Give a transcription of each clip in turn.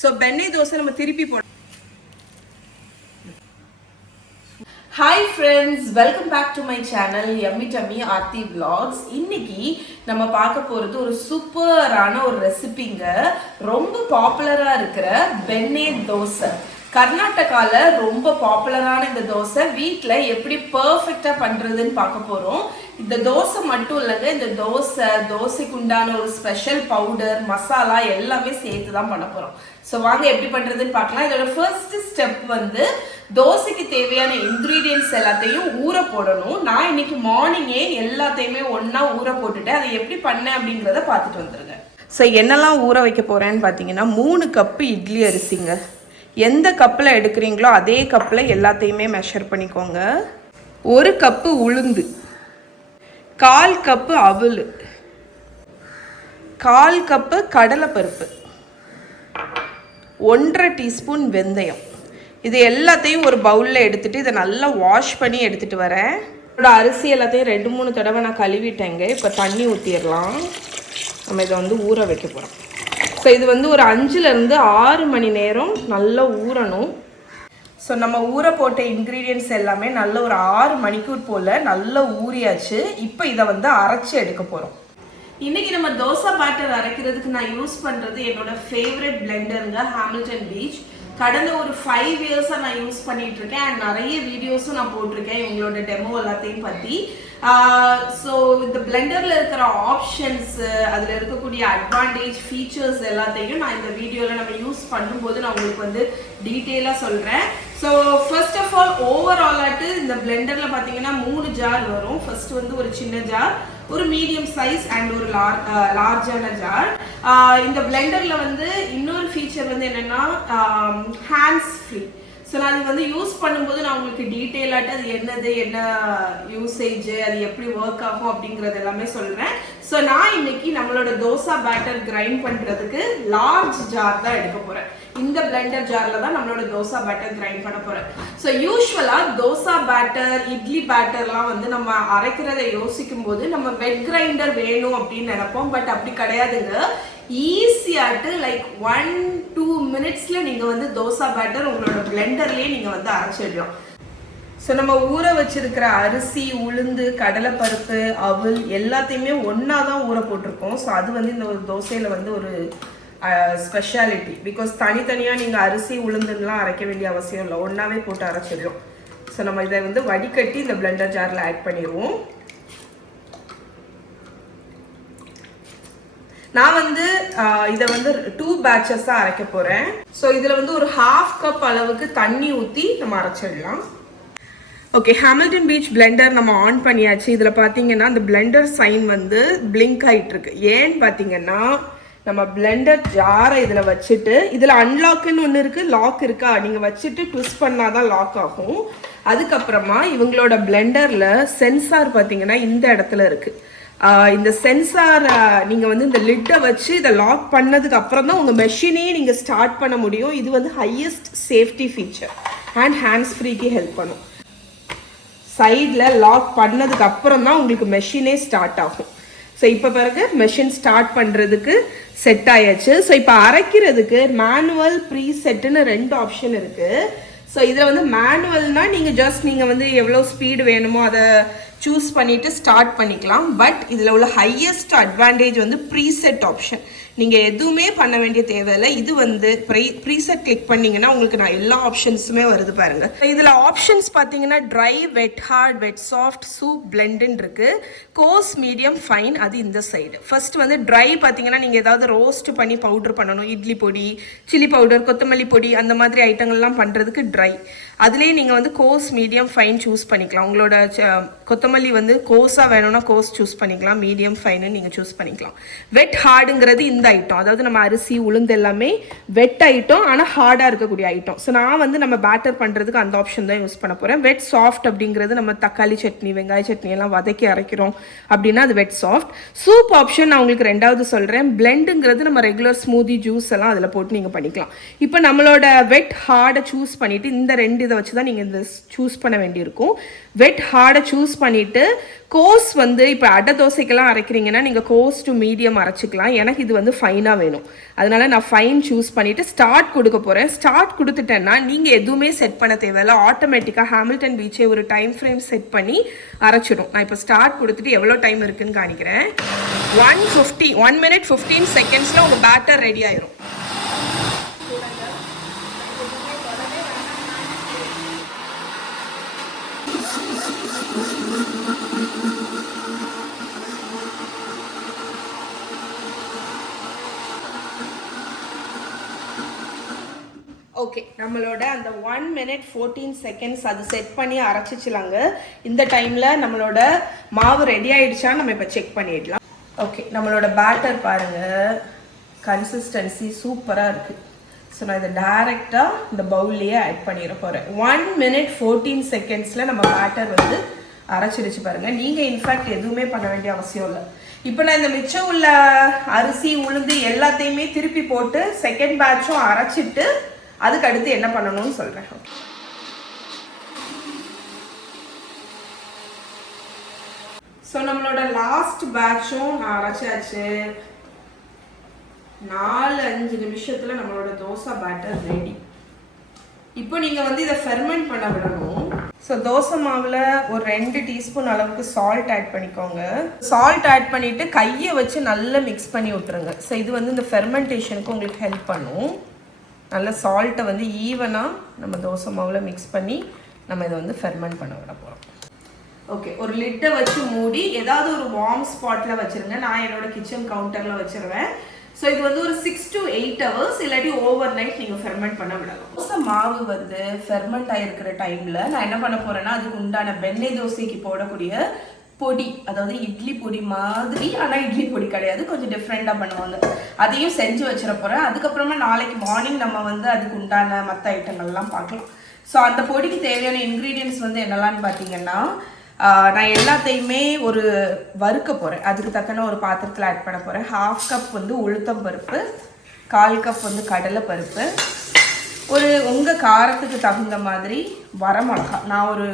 So penne dosa நம்ம திருப்பி போட. Hi friends, welcome back to my channel yummy tummy Aarthi vlogs. இன்னைக்கு நம்ம பார்க்க போகிறது ஒரு சூப்பரான ஒரு ரெசிபிங்க. ரொம்ப பாப்புலராக இருக்கிற பென்னே தோசை. கர்நாடகாவில் ரொம்ப பாப்புலரான இந்த தோசை வீட்டில் எப்படி பர்ஃபெக்டாக பண்ணுறதுன்னு பார்க்க போகிறோம். இந்த தோசை மட்டும் இல்லைங்க, இந்த தோசைக்கு உண்டான ஒரு ஸ்பெஷல் பவுடர் மசாலா எல்லாமே சேர்த்து தான் பண்ண போகிறோம். ஸோ வாங்க எப்படி பண்ணுறதுன்னு பார்க்கலாம். இதோட ஃபர்ஸ்ட் ஸ்டெப் வந்து தோசைக்கு தேவையான இன்க்ரீடியன்ட்ஸ் எல்லாத்தையும் ஊற போடணும். நான் இன்னைக்கு மார்னிங்கே எல்லாத்தையுமே ஒன்றா ஊற போட்டுட்டு அதை எப்படி பண்ணேன் அப்படிங்கிறத பார்த்துட்டு வந்துருங்க. ஸோ என்னெல்லாம் ஊற வைக்க போகிறேன்னு பார்த்தீங்கன்னா 3 கப்பு இட்லி அரிசிங்க. எந்த கப்பில் எடுக்கிறீங்களோ அதே கப்பில் எல்லாத்தையுமே மெஷர் பண்ணிக்கோங்க. 1 கப்பு உளுந்து, 1/4 கப்பு அவல், 1/4 கப்பு கடலைப்பருப்பு, 1/2 டீஸ்பூன் வெந்தயம். இது எல்லாத்தையும் ஒரு பவுலில் எடுத்துகிட்டு இதை நல்லா வாஷ் பண்ணி எடுத்துகிட்டு வரேன். இதோட அரிசி எல்லாத்தையும் 2-3 தடவை நான் கழுவிட்டேங்க. இப்போ தண்ணி ஊற்றிடலாம். நம்ம இதை வந்து ஊற வைக்க போகிறோம். ஸோ இது வந்து ஒரு 5லேருந்து 6 மணி நேரம் நல்லா ஊறணும். ஸோ நம்ம ஊற போட்ட இன்க்ரீடியன்ட்ஸ் எல்லாமே நல்ல ஒரு 6 மணிக்கூர் போல் நல்லா ஊறியாச்சு. இப்போ இதை வந்து அரைச்சி எடுக்க போகிறோம். இன்றைக்கி நம்ம தோசை பேட்டர் அரைக்கிறதுக்கு நான் யூஸ் பண்ணுறது என்னோட ஃபேவரட் பிளெண்டருங்க, ஹாமில்டன் பீச். கடந்த ஒரு 5 இயர்ஸாக நான் யூஸ் பண்ணிட்டு இருக்கேன். அண்ட் நிறைய வீடியோஸும் நான் போட்டிருக்கேன் இவங்களோட டெமோ எல்லாத்தையும் பற்றி. ஸோ இந்த பிளெண்டரில் இருக்கிற ஆப்ஷன்ஸ், அதில் இருக்கக்கூடிய அட்வான்டேஜ், ஃபீச்சர்ஸ் எல்லாத்தையும் நான் இந்த வீடியோவில் நம்ம யூஸ் பண்ணும்போது நான் உங்களுக்கு வந்து டீட்டெயிலாக சொல்கிறேன். ஸோ ஃபர்ஸ்ட் ஆஃப் ஆல் ஓவராலாட்டு இந்த பிளெண்டரில் பார்த்தீங்கன்னா 3 ஜார் வரும். ஃபர்ஸ்ட் வந்து ஒரு சின்ன ஜார், ஒரு மீடியம் சைஸ் அண்ட் ஒரு லார்ஜான ஜார். இந்த பிளெண்டரில் வந்து இன்னொரு ஃபீச்சர் வந்து என்னென்னா ஹேண்ட்ஸ் ஃப்ரீ. ஸோ நான் அது வந்து யூஸ் பண்ணும்போது நான் உங்களுக்கு டீட்டெயிலாட்டு அது என்னது, என்ன யூசேஜ், அது எப்படி ஒர்க் ஆகும் அப்படிங்கிறது எல்லாமே சொல்கிறேன். ஸோ நான் இன்னைக்கு நம்மளோட தோசை பேட்டர் கிரைண்ட் பண்ணுறதுக்கு லார்ஜ் ஜார் தான் எடுக்க போகிறேன். இந்த பிளெண்டர் ஜாரில் தான் நம்மளோட தோசை பேட்டர் கிரைண்ட் பண்ண போகிறேன். ஸோ யூஸ்வலாக தோசை பேட்டர், இட்லி பேட்டர்லாம் வந்து நம்ம அரைக்கிறத யோசிக்கும் போது நம்ம வெட் கிரைண்டர் வேணும் அப்படின்னு நினைப்போம். பட் அப்படி கிடையாதுங்க. ஈஸியாட்டு லைக் 1-2 மினிட்ஸில் நீங்கள் வந்து தோசை பேட்டர் உங்களோட பிளெண்டர்லேயே நீங்கள் வந்து அரைச்சிடலாம். ஸோ நம்ம ஊற வச்சிருக்கிற அரிசி, உளுந்து, கடலைப்பருப்பு, அவல் எல்லாத்தையுமே ஒன்றா தான் ஊற போட்டிருக்கோம். ஸோ அது வந்து இந்த ஒரு தோசையில் வந்து ஒரு ஸ்பெஷாலிட்டி. பிகாஸ் தனித்தனியாக நீங்கள் அரிசி, உளுந்துலாம் அரைக்க வேண்டிய அவசியம் இல்லை, ஒன்றாவே போட்டு அரைச்சிடலாம். ஸோ நம்ம இதை வந்து வடிகட்டி இந்த பிளெண்டர் ஜாரில் ஆட் பண்ணிடுவோம். நான் வந்து இதை வந்து 2 பேட்சஸாக அரைக்க போகிறேன். ஸோ இதில் வந்து ஒரு 1/2 கப் அளவுக்கு தண்ணி ஊற்றி நம்ம அரைச்சிடலாம். ஓகே, ஹாமில்டன் பீச் பிளெண்டர் நம்ம ஆன் பண்ணியாச்சு. இதில் பார்த்தீங்கன்னா அந்த பிளெண்டர் சைன் வந்து பிளிங்க் ஆகிட்டு இருக்கு. ஏன்னு பார்த்தீங்கன்னா நம்ம பிளெண்டர் ஜாரை இதில் வச்சுட்டு, இதில் அன்லாக்குன்னு ஒன்று இருக்குது, லாக் இருக்கா, நீங்கள் வச்சுட்டு ட்விஸ்ட் பண்ணால் தான் லாக் ஆகும். அதுக்கப்புறமா இவங்களோட பிளெண்டரில் சென்சார் பார்த்தீங்கன்னா இந்த இடத்துல இருக்குது. இந்த சென்சார் நீங்கள் வந்து இந்த லிட்டை வச்சு இதை லாக் பண்ணதுக்கு அப்புறம் தான் உங்கள் மெஷினையே நீங்கள் ஸ்டார்ட் பண்ண முடியும். இது வந்து highest safety feature and hands ஃப்ரீக்கு ஹெல்ப் பண்ணும். சைடில் லாக் பண்ணதுக்கு அப்புறம் தான் உங்களுக்கு மெஷினே ஸ்டார்ட் ஆகும். ஸோ இப்போ பிறகு மெஷின் ஸ்டார்ட் பண்ணுறதுக்கு செட் ஆயாச்சு. ஸோ இப்போ அரைக்கிறதுக்கு மேனுவல், ப்ரீசெட்டுன்னு 2 ஆப்ஷன் இருக்குது. ஸோ இதில் வந்து மேனுவல்னால் நீங்கள் வந்து எவ்வளோ ஸ்பீடு வேணுமோ அதை சூஸ் பண்ணிவிட்டு ஸ்டார்ட் பண்ணிக்கலாம். பட் இதில் உள்ள ஹையஸ்ட் அட்வான்டேஜ் வந்து ப்ரீசெட் ஆப்ஷன். நீங்கள் எதுவுமே பண்ண வேண்டிய தேவையில்லை. இது வந்து ப்ரீசெட் கிளிக் பண்ணிங்கன்னா உங்களுக்கு நான் எல்லா ஆப்ஷன்ஸுமே வருது பாருங்கள். இதில் ஆப்ஷன்ஸ் பார்த்தீங்கன்னா ட்ரை, வெட் ஹார்ட், வெட் சாஃப்ட், சூப், பிளெண்டுன்னு இருக்குது. கோர்ஸ், மீடியம், ஃபைன் அது இந்த சைடு. ஃபர்ஸ்ட் வந்து ட்ரை பார்த்தீங்கன்னா நீங்கள் ஏதாவது ரோஸ்ட் பண்ணி பவுடர் பண்ணணும், இட்லி பொடி, சில்லி பவுடர், கொத்தமல்லி பொடி அந்த மாதிரி ஐட்டங்கள்லாம் பண்ணுறதுக்கு ட்ரை. அதுலேயே நீங்கள் வந்து கோர்ஸ், மீடியம், ஃபைன் சூஸ் பண்ணிக்கலாம். உங்களோட கொத்தமல்லி வந்து கோர்ஸாக வேணும்னா கோர்ஸ் சூஸ் பண்ணிக்கலாம், மீடியம், ஃபைனு நீங்கள் சூஸ் பண்ணிக்கலாம். வெட் ஹார்டுங்கிறது இந்த ஐட்டம், அதாவது நம்ம அரிசி, உளுந்து எல்லாமே வெட் ஐட்டம், ஆனால் ஹார்டாக இருக்கக்கூடிய ஐட்டம். ஸோ நான் வந்து நம்ம பேட்டர் பண்ணுறதுக்கு அந்த ஆப்ஷன் தான் யூஸ் பண்ண போகிறேன். வெட் சாஃப்ட் அப்படிங்கிறது நம்ம தக்காளி சட்னி, வெங்காய சட்னி எல்லாம் வதக்கி அரைக்கிறோம் அப்படின்னா அது வெட் சாஃப்ட். சூப் ஆப்ஷன் நான் உங்களுக்கு 2வது சொல்கிறேன். பிளெண்டுங்கிறது நம்ம ரெகுலர் ஸ்மூதி, ஜூஸ் எல்லாம் அதில் போட்டு நீங்கள் பண்ணிக்கலாம். இப்போ நம்மளோட வெட் ஹார்டை சூஸ் பண்ணிவிட்டு இந்த 2 இதை வச்சு தான் நீங்கள் இந்த சூஸ் பண்ண வேண்டியிருக்கும். வெட் ஹார்டை சூஸ் பண்ணிவிட்டு கோர்ஸ் வந்து இப்போ அடை தோசைக்கெல்லாம் அரைக்கிறீங்கன்னா நீங்கள் கோர்ஸ் டு மீடியம் அரைச்சிக்கலாம். எனக்கு இது வந்து வந்து ஃபைனாக வேணும். அதனால நான் ஃபைன் சூஸ் பண்ணிவிட்டு ஸ்டார்ட் கொடுக்க போகிறேன். ஸ்டார்ட் கொடுத்துட்டேன்னா நீங்கள் எதுவுமே செட் பண்ண தேவையில்லை. ஆட்டோமேட்டிக்காக ஹாமில்டன் பீச்சே ஒரு டைம் ஃப்ரேம் செட் பண்ணி அரைச்சிடும். நான் இப்போ ஸ்டார்ட் கொடுத்துட்டு எவ்வளோ டைம் இருக்குதுன்னு காணிக்கிறேன். 1 minute 15 seconds உங்கள் பேட்டர் ரெடி ஆயிரும். ஓகே, நம்மளோட அந்த 1 minute 14 seconds அது செட் பண்ணி அரைச்சிச்சிலாங்க. இந்த டைமில் நம்மளோட மாவு ரெடி ஆகிடுச்சா நம்ம இப்போ செக் பண்ணிடலாம். ஓகே, நம்மளோட பேட்டர் பாருங்கள், கன்சிஸ்டன்சி சூப்பராக இருக்குது. ஸோ நான் இதை டைரெக்டாக இந்த பவுல்லையே ஆட் பண்ணிட போகிறேன். 1 minute 14 seconds நம்ம பேட்டர் வந்து அரைச்சிடுச்சு பாருங்கள். நீங்கள் இன்ஃபேக்ட் எதுவுமே பண்ண வேண்டிய அவசியம் இல்லை. இப்போ நான் இந்த மிச்சம் உள்ள அரிசி உளுந்து எல்லாத்தையுமே திருப்பி போட்டு செகண்ட் பேட்சும் அரைச்சிட்டு அதுக்கு அடுத்து என்ன பண்ணணும்னு சொல்கிறேன். ஸோ நம்மளோட லாஸ்ட் பேட்சும் நான் அரைச்சாச்சு. 4-5 நிமிஷத்தில் நம்மளோட தோசை பேட்டர் ரெடி. இப்போ நீங்கள் வந்து இதை ஃபெர்மெண்ட் பண்ண விடணும். ஸோ தோசை மாவில் ஒரு 2 டீஸ்பூன் அளவுக்கு சால்ட் ஆட் பண்ணிக்கோங்க. சால்ட் ஆட் பண்ணிவிட்டு கையை வச்சு நல்லா மிக்ஸ் பண்ணி விட்டுருங்க. ஸோ இது வந்து இந்த ஃபெர்மெண்டேஷனுக்கு உங்களுக்கு ஹெல்ப் பண்ணும். நல்ல சால்ட்டை வந்து ஈவனாக நம்ம தோசை மாவில் மிக்ஸ் பண்ணி நம்ம இதை வந்து ஃபெர்மெண்ட் பண்ண விட போகிறோம். ஓகே, ஒரு லிட்டை வச்சு மூடி ஏதாவது ஒரு வார்ம் ஸ்பாட்டில் வச்சுருங்க. நான் என்னோட கிச்சன் கவுண்டரில் வச்சுருவேன். ஸோ இது வந்து ஒரு 6 to 8 hours இல்லாட்டி ஓவர் நைட் நீங்கள் ஃபெர்மெண்ட் பண்ண விடலாம். தோசை மாவு வந்து ஃபெர்மெண்ட் ஆகிருக்கிற டைமில் நான் என்ன பண்ண போகிறேன்னா அதுக்கு உண்டான வெண்ணெய் தோசைக்கு போடக்கூடிய பொடி, அதாவது இட்லி பொடி மாதிரி, ஆனால் இட்லி பொடி கிடையாது, கொஞ்சம் டிஃப்ரெண்ட்டாக பண்ணுவாங்க, அதையும் செஞ்சு வச்சிட போகிறேன். அதுக்கப்புறமா நாளைக்கு மார்னிங் நம்ம வந்து அதுக்கு உண்டான மற்ற ஐட்டங்கள்லாம் பார்க்கலாம். ஸோ அந்த பொடிக்கு தேவையான இன்க்ரீடியன்ட்ஸ் வந்து என்னெல்லாம்னு பார்த்தீங்கன்னா, நான் எல்லாத்தையுமே ஒரு வறுக்க போகிறேன். அதுக்கு தக்கன ஒரு பாத்திரத்தில் ஆட் பண்ண போகிறேன். 1/2 கப் வந்து உளுத்தம் பருப்பு, 1/4 கப் வந்து கடலை பருப்பு, ஒரு உங்கள் காரத்துக்கு தகுந்த மாதிரி வரமிளகா, நான் ஒரு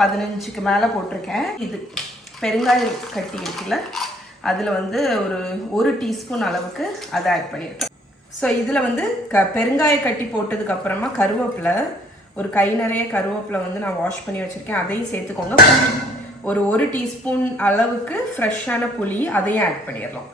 15க்கு மேலே போட்டிருக்கேன். இது பெருங்காயம் கட்டி இருக்குல்ல, அதில் வந்து ஒரு 1 டீஸ்பூன் அளவுக்கு அதை ஆட் பண்ணியிருக்கேன். ஸோ இதில் வந்து பெருங்காய கட்டி போட்டதுக்கப்புறமா கருவேப்பிலை, ஒரு கை நிறைய கருவேப்பிலை வந்து நான் வாஷ் பண்ணி வச்சுருக்கேன், அதையும் சேர்த்துக்கோங்க. ஒரு 1 டீஸ்பூன் அளவுக்கு ஃப்ரெஷ்ஷான புளி, அதையும் ஆட் பண்ணிடலாம்.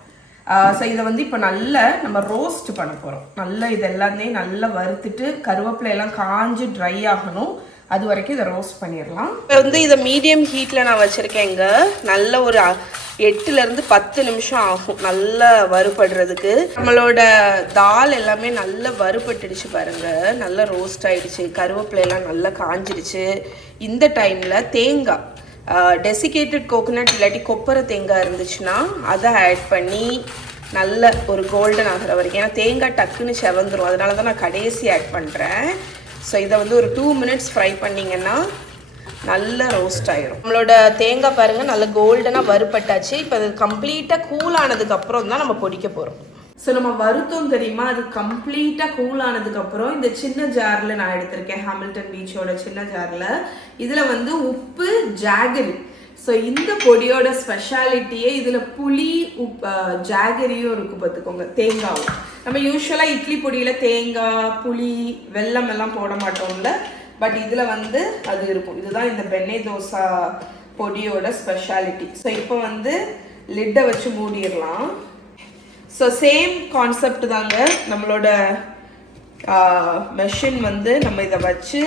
ஸோ இதை வந்து இப்போ நல்லா நம்ம ரோஸ்ட் பண்ண போகிறோம். நல்லா இது எல்லாமே நல்லா வறுத்துட்டு கருவேப்பிலை எல்லாம் காஞ்சி ட்ரை ஆகணும், அது வரைக்கும் இதை ரோஸ்ட் பண்ணிடலாம். இப்போ வந்து இதை மீடியம் ஹீட்டில் நான் வச்சுருக்கேங்க. நல்ல ஒரு 8லேருந்து 10 நிமிஷம் ஆகும் நல்லா வறுபடுறதுக்கு. நம்மளோட தால் எல்லாமே நல்லா வறுபட்டுடுச்சு பாருங்கள், நல்லா ரோஸ்ட் ஆகிடுச்சு, கருவேப்பிலையெல்லாம் நல்லா காஞ்சிடுச்சு. இந்த டைமில் தேங்காய், டெசிகேட்டட் கோகோனட் இல்லாட்டி கொப்பரை தேங்காய் இருந்துச்சுன்னா அதை ஆட் பண்ணி நல்ல ஒரு கோல்டன் ஆகிற வரைக்கும், ஏன்னா தேங்காய் டக்குன்னு செவந்துடும், அதனால தான் நான் கடைசி ஆட் பண்ணுறேன். ஸோ இதை வந்து ஒரு 2 minutes ஃப்ரை பண்ணிங்கன்னா நல்லா ரோஸ்ட் ஆகிடும். நம்மளோட தேங்காய் பாருங்கள் நல்லா கோல்டனாக வறுபட்டாச்சு. இப்போ அது கம்ப்ளீட்டாக கூல் ஆனதுக்கப்புறம் தான் நம்ம பொடிக்க போகிறோம். ஸோ நம்ம வருத்தம் தெரியுமா, அது கம்ப்ளீட்டாக கூல் ஆனதுக்கப்புறம் இந்த சின்ன ஜாரில் நான் எடுத்திருக்கேன், ஹாமில்டன் பீச்சோட சின்ன ஜாரில். இதில் வந்து உப்பு, ஜாகரி. ஸோ இந்த பொடியோட ஸ்பெஷாலிட்டியே இதில் புளி, ஜாகரியும் இருக்குது பார்த்துக்கோங்க, தேங்காவும். நம்ம யூஸ்வலாக இட்லி பொடியில் தேங்காய், புளி, வெல்லம் எல்லாம் போட மாட்டோம்ல, பட் இதில் வந்து அது இருக்கும். இதுதான் இந்த வெண்ணெய் தோசை பொடியோட ஸ்பெஷாலிட்டி. ஸோ இப்போ வந்து லிட்டை வச்சு மூடிடலாம். ஸோ சேம் கான்செப்ட் தாங்க, நம்மளோட மெஷின் வந்து நம்ம இதை வச்சு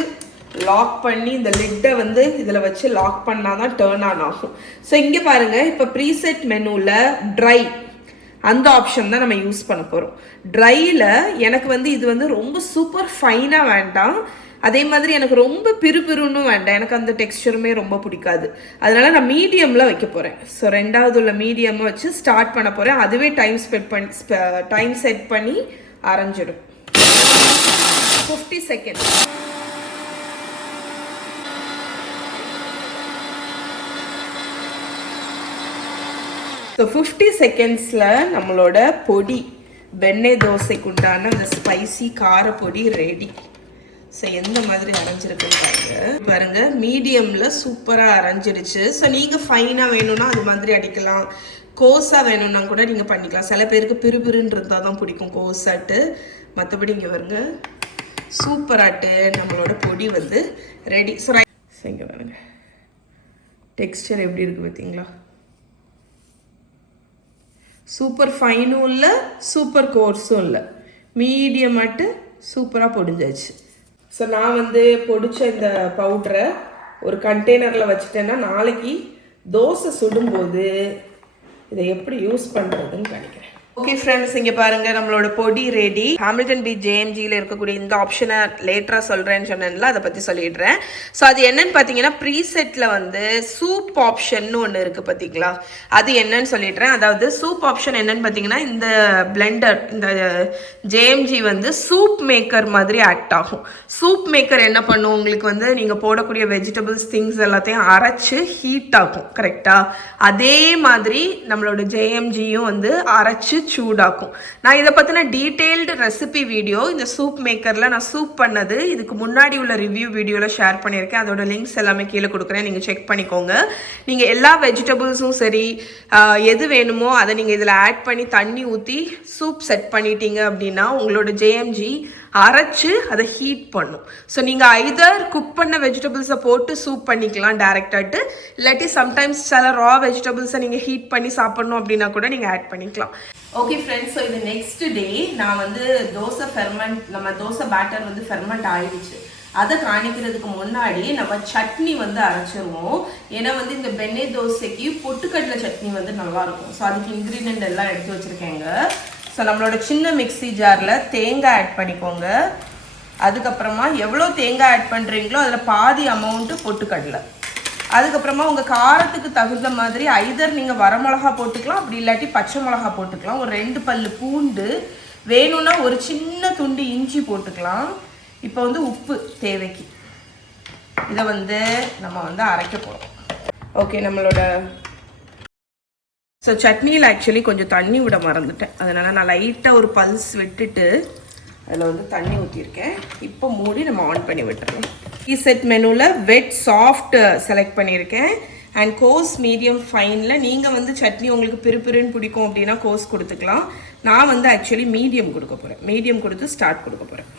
லாக் பண்ணி இந்த லிட்டை வந்து இதில் வச்சு லாக் பண்ணால் தான் டேர்ன் ஆன் ஆகும். ஸோ இங்கே பாருங்கள், இப்போ ப்ரீசெட் மெனுவில் ட்ரை அந்த ஆப்ஷன் தான் நம்ம யூஸ் பண்ண போகிறோம். ட்ரையில் எனக்கு வந்து இது வந்து ரொம்ப சூப்பர் ஃபைனாக வேண்டாம், அதே மாதிரி எனக்கு ரொம்ப பிறுபிறுன்னு வேண்டாம், எனக்கு அந்த டெக்ஸ்சருமே ரொம்ப பிடிக்காது, அதனால நான் மீடியமில் வைக்க போகிறேன். ஸோ 2வது உள்ள மீடியம் வச்சு ஸ்டார்ட் பண்ண போகிறேன். அதுவே டைம் செட் பண்ணி அரைஞ்சிடும். 50 seconds. ஸோ 50 secondsல நம்மளோட பொடி, வெண்ணெய் தோசைக்கு உண்டான அந்த ஸ்பைசி கார பொடி ரெடி. ஸோ எந்த மாதிரி அரைஞ்சிருக்குன்னு பாருங்க, மீடியமில் சூப்பராக அரைஞ்சிருச்சு. ஸோ நீங்கள் ஃபைனாக வேணும்னா அது மாதிரி அடிக்கலாம், கோஸாக வேணும்னா கூட நீங்கள் பண்ணிக்கலாம். சில பேருக்கு பிறுபிறுன்னு இருந்தால் தான் பிடிக்கும் கோஸாட்டு. மற்றபடி இங்கே வருங்க சூப்பராட்டு நம்மளோட பொடி வந்து ரெடி. ஸோ இங்கே வருங்க டெக்ஸ்டர் எப்படி இருக்குது பார்த்தீங்களா? சூப்பர் ஃபைனும் இல்லை சூப்பர் கோர்ஸும் இல்லை, மீடியமாட்டு சூப்பராக பொடிஞ்சாச்சு. ஸோ நான் வந்து பொடிச்ச இந்த பவுடரை ஒரு கண்டெய்னரில் வச்சுட்டேன்னா நாளைக்கு தோசை சுடும்போது இதை எப்படி யூஸ் பண்ணுறதுன்னு நினைக்கிறேன். ஓகே ஃப்ரெண்ட்ஸ், இங்கே பாருங்கள் நம்மளோட பொடி ரெடி. ஹாமில்டன் பீச் ஜேஎம்ஜியில் இருக்கக்கூடிய இந்த ஆப்ஷனை லேட்டராக சொல்கிறேன்னு சொன்னேன்ல, அதை பற்றி சொல்லிடுறேன். ஸோ அது என்னன்னு பார்த்தீங்கன்னா ப்ரீசெட்டில் வந்து சூப் ஆப்ஷன் ஒன்று இருக்குது பார்த்தீங்களா, அது என்னன்னு சொல்லிடுறேன். அதாவது சூப் ஆப்ஷன் என்னன்னு பார்த்தீங்கன்னா இந்த பிளெண்டர், இந்த ஜேஎம்ஜி வந்து சூப் மேக்கர் மாதிரி ஆக்ட் ஆகும். சூப் மேக்கர் என்ன பண்ணும், உங்களுக்கு வந்து நீங்கள் போடக்கூடிய வெஜிடபிள்ஸ் திங்ஸ் எல்லாத்தையும் அரைச்சு ஹீட் ஆகும் கரெக்டாக. அதே மாதிரி நம்மளோட ஜேஎம்ஜியும் வந்து அரைச்சு சூடாக்கும். நான் இதை பற்றின டீட்டெயில்டு ரெசிபி வீடியோ இந்த சூப் மேக்கரில் நான் சூப் பண்ணது இதுக்கு முன்னாடி உள்ள ரிவ்யூ வீடியோவில் ஷேர் பண்ணியிருக்கேன். அதோட லிங்க்ஸ் எல்லாமே கீழே கொடுக்குறேன், நீங்கள் செக் பண்ணிக்கோங்க. நீங்கள் எல்லா வெஜிடபிள்ஸும் சரி எது வேணுமோ அதை நீங்கள் இதில் ஆட் பண்ணி தண்ணி ஊற்றி சூப் செட் பண்ணிட்டீங்க அப்படின்னா உங்களோட ஜேஎம்ஜி அரைச்சு அதை ஹீட் பண்ணும். ஸோ நீங்கள் ஐதர் குக் பண்ண வெஜிடபிள்ஸை போட்டு சூப் பண்ணிக்கலாம் டேரெக்டாட்டு, இல்லாட்டி சம்டைம்ஸ் சில ரா வெஜிடபிள்ஸை நீங்கள் ஹீட் பண்ணி சாப்பிட்ணும் அப்படின்னா கூட நீங்கள் ஆட் பண்ணிக்கலாம். ஓகே ஃப்ரெண்ட்ஸ், ஸோ இது நெக்ஸ்ட் டே நான் வந்து நம்ம தோசை பேட்டர் வந்து ஃபெர்மெண்ட் ஆயிடுச்சு. அதை காணிக்கிறதுக்கு முன்னாடி நம்ம சட்னி வந்து அரைச்சிருவோம். ஏன்னா வந்து இந்த பெண்ணே தோசைக்கு பொட்டுக்கடலை சட்னி வந்து நல்லாயிருக்கும். ஸோ அதுக்கு இன்க்ரீடியன்ட் எல்லாம் எடுத்து வச்சுருக்கேங்க. ஸோ நம்மளோட சின்ன மிக்ஸி ஜாரில் தேங்காய் ஆட் பண்ணிக்கோங்க. அதுக்கப்புறமா எவ்வளோ தேங்காய் ஆட் பண்ணுறீங்களோ அதில் பாதி அமௌண்ட்டு பொட்டுக்கடலை. அதுக்கப்புறமா உங்கள் காரத்துக்கு தகுந்த மாதிரி ஐதர் நீங்கள் வரமிளகா போட்டுக்கலாம், அப்படி இல்லாட்டி பச்சை மிளகா போட்டுக்கலாம். ஒரு 2 பல்லு பூண்டு, வேணும்னா ஒரு சின்ன துண்டு இஞ்சி போட்டுக்கலாம். இப்போ வந்து உப்பு தேவைக்கு. இதை வந்து நம்ம வந்து அரைக்க போகிறோம். ஓகே, நம்மளோட ஸோ சட்னியில் ஆக்சுவலி கொஞ்சம் தண்ணி விட மறந்துட்டேன். அதனால் நான் லைட்டாக ஒரு பல்ஸ் விட்டுட்டு அதில் வந்து தண்ணி ஊற்றிருக்கேன். இப்போ மூடி நம்ம ஆன் பண்ணி விட்டுறோம். செட் மெனுவில் வெட் சாஃப்ட் செலக்ட் பண்ணியிருக்கேன் அண்ட் கோஸ் மீடியம் ஃபைனில். நீங்கள் வந்து சட்னி உங்களுக்கு பிறுபிறுன்னு பிடிக்கும் அப்படின்னா கோஸ் கொடுத்துக்கலாம். நான் வந்து ஆக்சுவலி மீடியம் கொடுக்க போகிறேன். மீடியம் கொடுத்து ஸ்டார்ட் கொடுக்க போகிறேன்.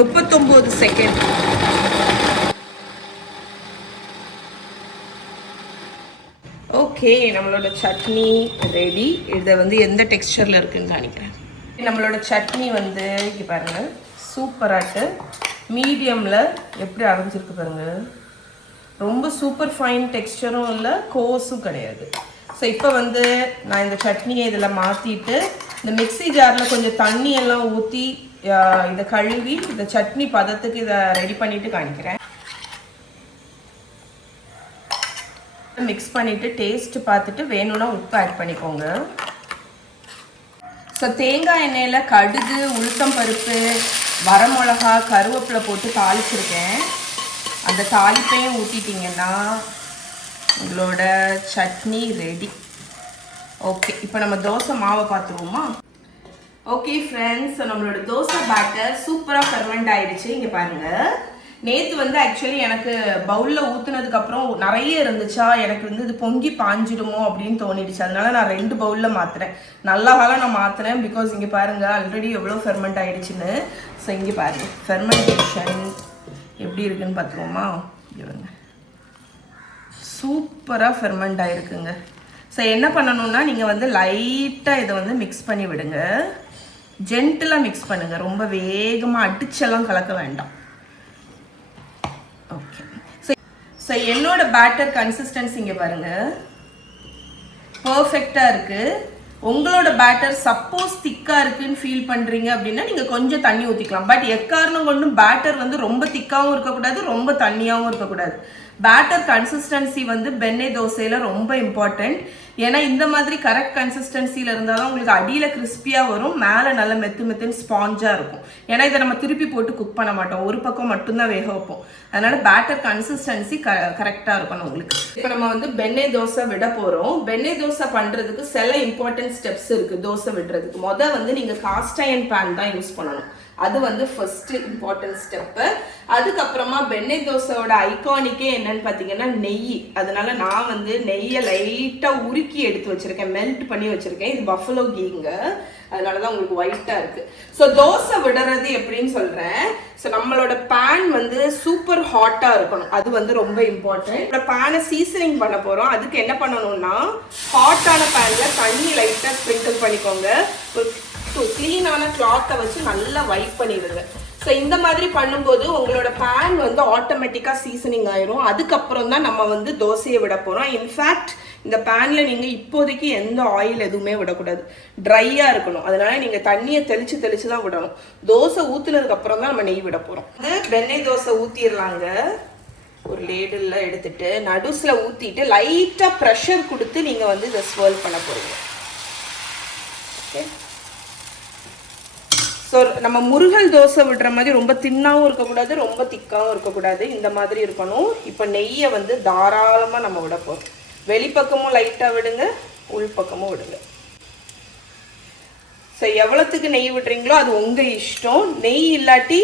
39 செகண்ட். ஓகே, நம்மளோட சட்னி ரெடி. இதை வந்து எந்த டெக்ஸ்சரில் இருக்குதுன்னு காணிக்கிறேன். நம்மளோட சட்னி வந்து இங்கே பாருங்கள் சூப்பராட்டு மீடியமில் எப்படி அரைஞ்சிருக்கு பாருங்கள். ரொம்ப சூப்பர் ஃபைன் டெக்ஸ்சரும் இல்லை, கோஸும் கிடையாது. ஸோ இப்போ வந்து நான் இந்த சட்னியை இதில் மாற்றிட்டு இந்த மிக்ஸி ஜாரில் கொஞ்சம் தண்ணியெல்லாம் ஊற்றி இதை கழுவி இந்த சட்னி பதத்துக்கு இதை ரெடி பண்ணிவிட்டு காணிக்கிறேன். மிக்ஸ் பண்ணிவிட்டு டேஸ்ட்டு பார்த்துட்டு வேணும்னா உப்பு ஆட் பண்ணிக்கோங்க. ஸோ தேங்காய் எண்ணெயில் கடுகு, உளுத்தம் பருப்பு, வரமிளகா, கருவேப்பிலை போட்டு தாளிச்சிருக்கேன். அந்த தாளிப்பையும் ஊற்றிட்டிங்கன்னா உங்களோட சட்னி ரெடி. ஓகே, இப்போ நம்ம தோசை மாவை பார்த்துருவோமா? ஓகே ஃப்ரெண்ட்ஸ், நம்மளோட தோசை பேட்டர் சூப்பராக ஃபெர்மெண்ட் ஆயிடுச்சு. இங்கே பாருங்கள், நேற்று வந்து ஆக்சுவலி எனக்கு பவுலில் ஊற்றுனதுக்கப்புறம் நிறைய இருந்துச்சா, எனக்கு வந்து இது பொங்கி பாஞ்சிடுமோ அப்படின்னு தோணிடுச்சு. அதனால நான் 2 பவுலில் மாற்றுறேன். நல்லா நான் மாற்றுறேன் பிகாஸ் இங்கே பாருங்கள் ஆல்ரெடி எவ்வளோ ஃபெர்மெண்ட் ஆகிடுச்சின்னு. ஸோ இங்கே பாருங்கள் ஃபெர்மெண்டேஷன் எப்படி இருக்குன்னு பார்த்துருவோமா? இங்கே சூப்பராக ஃபெர்மெண்ட் ஆகிருக்குங்க. ஸோ என்ன பண்ணணுன்னா நீங்கள் வந்து லைட்டாக இதை வந்து மிக்ஸ் பண்ணி விடுங்க. ஜென்டிலாக மிக்ஸ் பண்ணுங்கள், ரொம்ப வேகமாக அடிச்செல்லாம் கலக்க வேண்டாம். ஓகே, ஸோ என்னோட பேட்டர் கன்சிஸ்டன்சி இங்கே பாருங்கள் பர்ஃபெக்டாக இருக்குது. உங்களோட பேட்டர் சப்போஸ் திக்காக இருக்குன்னு ஃபீல் பண்ணுறீங்க அப்படின்னா நீங்கள் கொஞ்சம் தண்ணி ஊற்றிக்கலாம். பட் எக்காரணம் கொண்டும் பேட்டர் வந்து ரொம்ப திக்காகவும் இருக்கக்கூடாது, ரொம்ப தண்ணியாகவும் இருக்கக்கூடாது. பேட்டர் கன்சிஸ்டன்சி வந்து பெண்ணே தோசையில் ரொம்ப இம்பார்ட்டண்ட். ஏன்னா இந்த மாதிரி கரெக்ட் கன்சிஸ்டன்சியில் இருந்தால் தான் உங்களுக்கு அடியில் கிறிஸ்பியாக வரும், மேலே நல்ல மெத்துன்னு ஸ்பாஞ்சாக இருக்கும். ஏன்னா இதை நம்ம திருப்பி போட்டு குக் பண்ண மாட்டோம், ஒரு பக்கம் மட்டும்தான் வேக வைப்போம். அதனால் பேட்டர் கன்சிஸ்டன்சி கரெக்டாக இருக்கணும் உங்களுக்கு. இப்போ நம்ம வந்து பெண்ணே தோசை விட போகிறோம். பெண்ணே தோசை பண்ணுறதுக்கு சில இம்பார்ட்டன்ட் ஸ்டெப்ஸ் இருக்குது தோசை விடுறதுக்கு. வந்து நீங்கள் காஸ்ட் அயர்ன் பேன் தான் யூஸ் பண்ணணும். அது வந்து ஃபர்ஸ்ட் இம்பார்ட்டன்ட் ஸ்டெப்பு. அதுக்கப்புறமா பென்னே தோசையோட ஐகானிக்கே என்னன்னு பார்த்தீங்கன்னா நெய். அதனால நான் வந்து நெய்யை லைட்டாக உருக்கி எடுத்து வச்சிருக்கேன், மெல்ட் பண்ணி வச்சிருக்கேன். இது பஃபலோ கீங்க, அதனால தான் உங்களுக்கு ஒயிட்டாக இருக்கு. ஸோ தோசை விடுறது எப்படின்னு சொல்கிறேன். ஸோ நம்மளோட பேன் வந்து சூப்பர் ஹாட்டாக இருக்கணும், அது வந்து ரொம்ப இம்பார்ட்டன்ட். இப்போ பேனை சீசனிங் பண்ண போகிறோம். அதுக்கு என்ன பண்ணணும்னா ஹாட்டான பேனில் தண்ணி லைட்டாக ஸ்ப்ரிங்கிள் பண்ணிக்கோங்க. ஒரு க்ளீனான கிளாத்தை வச்சு நல்லா வைப் பண்ணிடுங்க. ஸோ இந்த மாதிரி பண்ணும்போது உங்களோட பேன் வந்து ஆட்டோமேட்டிக்காக சீசனிங் ஆயிரும். அதுக்கப்புறம் தான் நம்ம வந்து தோசையை விட போகிறோம். இன்ஃபேக்ட் இந்த பேனில் நீங்கள் இப்போதைக்கு எந்த ஆயில் எதுவுமே விடக்கூடாது, ட்ரையாக இருக்கணும். அதனால நீங்கள் தண்ணியை தெளித்து தெளித்து தான் விடணும். தோசை ஊற்றுனதுக்கு அப்புறம் தான் நம்ம நெய் விட போகிறோம். இது வெண்ணெய் தோசை ஊற்றிடலாங்க. ஒரு லேடில் எடுத்துட்டு நடுஸில் ஊற்றிட்டு லைட்டாக ப்ரெஷர் கொடுத்து நீங்கள் வந்து இதை ஸ்வர்ல் பண்ண போகிறீங்க. ஓகே, ஸோ நம்ம முருகல் தோசை விடுற மாதிரி ரொம்ப தின்னாகவும் இருக்கக்கூடாது, ரொம்ப திக்காகவும் இருக்கக்கூடாது, இந்த மாதிரி இருக்கணும். இப்போ நெய்யை வந்து தாராளமாக நம்ம விட போகிறோம். வெளிப்பக்கமும் லைட்டாக விடுங்க, உள்பக்கமும் விடுங்க. ஸோ எவ்வளோத்துக்கு நெய் விடுறீங்களோ அது உங்கள் இஷ்டம். நெய் இல்லாட்டி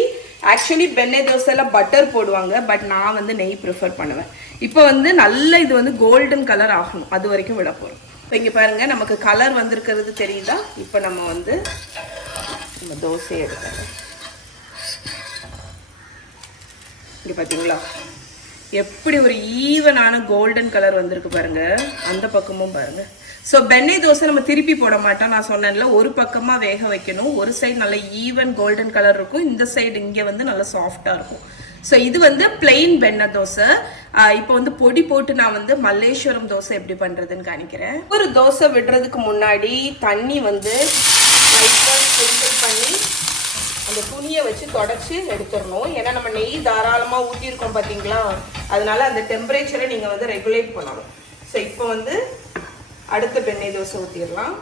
ஆக்சுவலி பென்னே தோசையில் பட்டர் போடுவாங்க, பட் நான் வந்து நெய் ப்ரிஃபர் பண்ணுவேன். இப்போ வந்து நல்ல இது வந்து கோல்டன் கலர் ஆகணும், அது வரைக்கும் விட போகிறோம். இப்போ இங்கே பாருங்கள், நமக்கு கலர் வந்திருக்கிறது தெரியுதா? இப்போ நம்ம வந்து நம்ம தோசையை எடுக்கணும். இங்கே பார்த்தீங்களா எப்படி ஒரு ஈவனான கோல்டன் கலர் வந்திருக்கு பாருங்க, அந்த பக்கமும் பாருங்க. ஸோ பென்னே தோசை நம்ம திருப்பி போட மாட்டோம், நான் சொன்னேன்ல, ஒரு பக்கமாக வேக வைக்கணும். ஒரு சைடு நல்ல ஈவன் கோல்டன் கலர் இருக்கும், இந்த சைடு இங்கே வந்து நல்லா சாஃப்டாக இருக்கும். ஸோ இது வந்து பிளெயின் வெண்ணெய் தோசை. இப்போ வந்து பொடி போட்டு நான் வந்து மல்லேஸ்வரம் தோசை எப்படி பண்ணுறதுன்னு காணிக்கிறேன். ஒரு தோசை விடுறதுக்கு முன்னாடி தண்ணி வந்து ஸ்ப்ரிங்கிள் பண்ணி அந்த துணியை வச்சு தொடச்சி எடுத்துடணும். ஏன்னா நம்ம நெய் தாராளமாக ஊற்றிருக்கோம் பார்த்தீங்களா, அதனால அந்த டெம்பரேச்சரை நீங்கள் வந்து ரெகுலேட் பண்ணணும். ஸோ இப்போ வந்து அடுத்த பென்னே தோசை ஊற்றிடலாம்.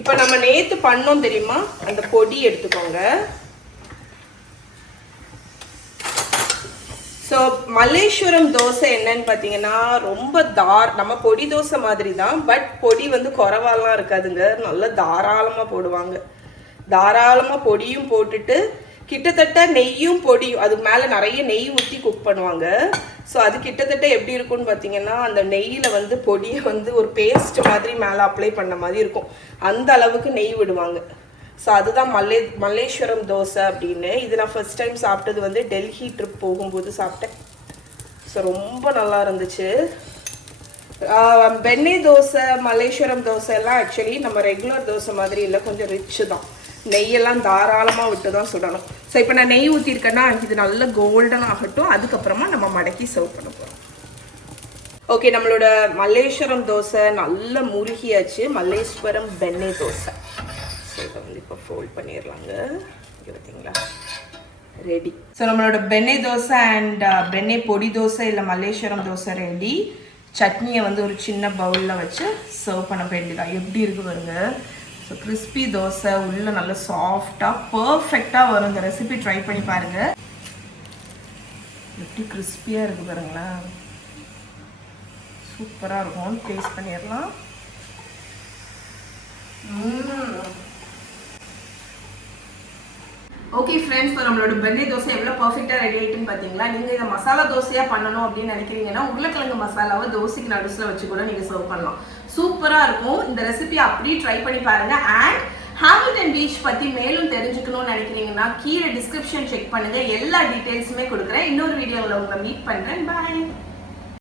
இப்போ நம்ம நேற்று பண்ணோம் தெரியுமா, அந்த பொடி எடுத்துக்கோங்க. ஸோ மல்லேஸ்வரம் தோசை என்னன்னு பார்த்தீங்கன்னா ரொம்ப நம்ம பொடி தோசை மாதிரி தான், பட் பொடி வந்து குறைவாலாம் இருக்காதுங்க, நல்லா தாராளமாக போடுவாங்க. தாராளமாக பொடியும் போட்டுட்டு கிட்டத்தட்ட நெய்யும் பொடியும் அதுக்கு மேலே நிறைய நெய் ஊற்றி குக் பண்ணுவாங்க. ஸோ அது கிட்டத்தட்ட எப்படி இருக்கும்னு பார்த்தீங்கன்னா அந்த நெய்யில் வந்து பொடியை வந்து ஒரு பேஸ்ட் மாதிரி மேலே அப்ளை பண்ண மாதிரி இருக்கும், அந்த அளவுக்கு நெய் விடுவாங்க. ஸோ அதுதான் மல்லேஸ்வரம் தோசை அப்படின்னு. இது நான் ஃபர்ஸ்ட் டைம் சாப்பிட்டது வந்து டெல்லி ட்ரிப் போகும்போது சாப்பிட்டேன். ஸோ ரொம்ப நல்லா இருந்துச்சு. பென்னே தோசை மல்லேஸ்வரம் தோசை எல்லாம் ஆக்சுவலி நம்ம ரெகுலர் தோசை மாதிரி இல்லை, கொஞ்சம் ரிச்சு தான். நெய்யெல்லாம் தாராளமாக விட்டு தான் சுடணும். ஸோ இப்போ நான் நெய் ஊற்றிருக்கேன்னா இது நல்ல கோல்டன் ஆகட்டும், அதுக்கப்புறமா நம்ம மடக்கி சர்வ் பண்ண போகிறோம். ஓகே, நம்மளோட மல்லேஸ்வரம் தோசை நல்ல முருகியாச்சு. மல்லேஸ்வரம் பென்னே தோசை. ஸோ இதை வந்து இப்போ ஃபோல்ட் பண்ணிடலாங்க. இங்கே பார்த்தீங்களா, ரெடி. ஸோ நம்மளோட பென்னே தோசை அண்ட் பென்னே பொடி தோசை இல்லை மல்லேஸ்வரம் தோசை ரெடி. சட்னியை வந்து ஒரு சின்ன பவுலில் வச்சு சர்வ் பண்ண வேண்டியதான். எப்படி இருக்கு பாருங்க. ஸோ கிறிஸ்பி தோசை உள்ள நல்லா சாஃப்டாக பர்ஃபெக்டாக வரும். இந்த ரெசிபி ட்ரை பண்ணி பாருங்கள், எப்படி கிறிஸ்பியாக இருக்குது பாருங்களேன், சூப்பராக இருக்கும். டேஸ்ட் பண்ணிடலாம். ஓகே ஃப்ரெண்ட்ஸ், இப்போ நம்மளோட பென்னே தோசை எவ்வளோ பர்ஃபெக்டாக ரெடி ஆகிட்டுன்னு பார்த்தீங்களா. நீங்கள் இதை மசாலா தோசையாக பண்ணணும் அப்படின்னு நினைக்கிறீங்கன்னா உருளைக்கிழங்கு மசாலாவை தோசைக்கு நடுஸில் வச்சு கூட நீங்கள் சர்வ் பண்ணலாம். சூப்பராக இருக்கும். இந்த ரெசிபி அப்படியே ட்ரை பண்ணி பாருங்கள். அண்ட் ஹாமில்டன் பீச் பற்றி மேலும் தெரிஞ்சுக்கணும்னு நினைக்கிறீங்கன்னா கீழே டிஸ்கிரிப்ஷன் செக் பண்ணுங்கள், எல்லா டீட்டெயில்ஸுமே கொடுக்குறேன். இன்னொரு வீடியோவில் உங்களை மீட் பண்ணுறேன். பாய்.